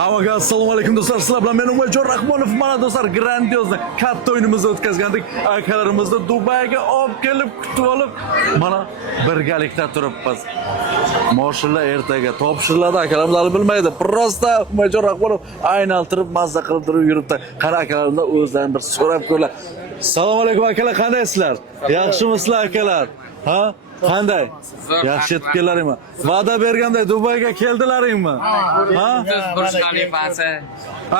Hammaga assalomu alaykum do'stlar. Sizlar bilan men Umarjon Rahmonov. Mana do'stlar, grandiozna katta o'yinimizni o'tkazgandik. Akalarimizni Dubayga olib kelib kutib olib, mana birgalikda turibmiz. Moshilla ertaga topshiriladi. Akalarimiz hali bilmaydi. Prosta Umarjon Rahmonov aynaltirib, mazza qilib turib yuribdi. Qara akalarimdan o'zlaridan bir so'rab ko'rlar. Assalomu alaykum akalar, qandaysizlar? Yaxshimisizlar akalar? Ha? Qanday? Yaxshi yetib kellaringmi? Va'da berganday Dubayga keldilaringmi? Ha? Burj Xalifasi.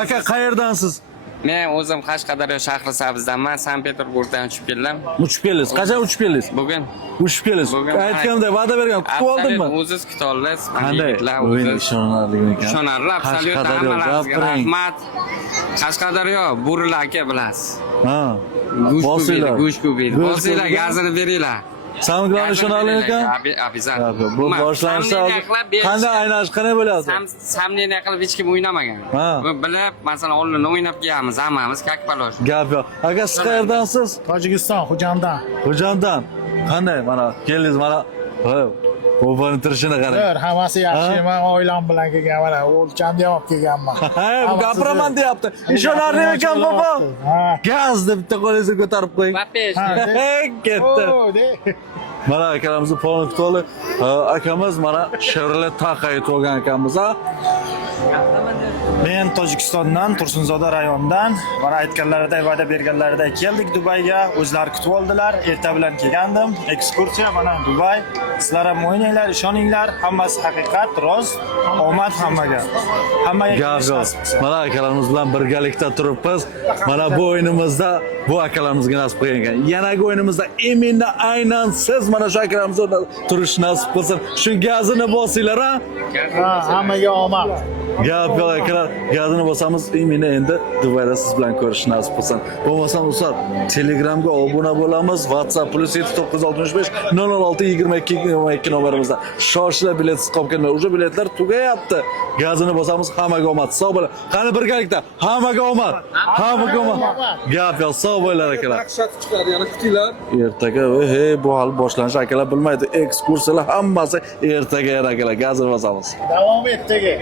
Aka, qayerdansiz? Men o'zim Qashqadaryo shahri Sabzdanman, Sankt-Peterburgdan uchib keldim. Uchib keldingiz. Qachon uchib keldingiz? Bugun. Uchib keldingiz. Bugun Aytganimdek va'da bergan, kutib oldingmi? O'zingiz kutib oldingiz. Qanday? O'yin ishonarli ekan. Ishonarli, absolyut hammalaringizga rahmat. Qashqadaryo Buril aka bilasiz. Ha. Bosinglar, bosinglar, gazini beringlar. Samgani ishonarli ekan. Обязательно. Bu boshlanishda qanday aynash, qanday bo'lyapti? Samleniya qilib hech kim o'ynamagan. Bu bilib, masalan, o'yinni o'ynab kelamiz, hammamiz kak palosh. Gap yo'q. Aka, siz qayerdansiz? Tojikiston, Xo'janddan. Xo'janddan. Qanday? Mana keldingiz, mana O'bani turishini qarang. Bir, hammasi yaxshi. Men oilam bilan kelgan, mana o'lchamni olib kelganman. Ha, gapiraman deyapti. Ishonarli ekan bobo. Gazni bitta qo'lingizga ko'tarib qo'ying. Ketdi. Mana akamizning polni kutib olib, akamiz mana Chevrolet Taqa yutib olgan akamiz, ha? Men Tojikistondan, Tursunzoda rayonidan, mana aytganlaridek, va'da berganlaridek keldik Dubayga. O'zlari kutib oldilar. Erta bilan kelgandim. Ekskursiya mana Dubay. Sizlar ham o'ynanglar, ishoninglar. Hammasi haqiqat, rost. Omad hammaga. Hammaga Gap yo'q. Mana akalarimiz bilan birgalikda turibmiz. Mana bu o'yinimizda bu akalarimizga nasib qilgan ekan. Yanagi o'yinimizda Eminda aynan siz mana shu akalarimiz o'rnida turish nasib qilsin. Shu gazini bosinglar, ha? Hammaga omad. Gap yo'q akalar, gazini bosamiz, meni endi Dubayda siz bilan ko'rish nasib qilsin. Bo'lmasam do'stlar, Telegramga obuna bo'lamiz. WhatsApp +7965 006 22 22 nomerimizda. Shoshilar biletsiz qolganlar, o'sha biletlar tugayapti. Gazini bosamiz, hammaga omad. Sog' bo'ling. Qani birgalikda, hammaga omad. Hammaga omad. Gap yo'q, sog' bo'linglar akalar. Qaqshat chiqadi, yana kutinglar. Ertaga, bu hali boshlanish akalar bilmaydi. Ekskursiyalar hammasi ertaga akalar, gazini bosamiz. Davom etdagi.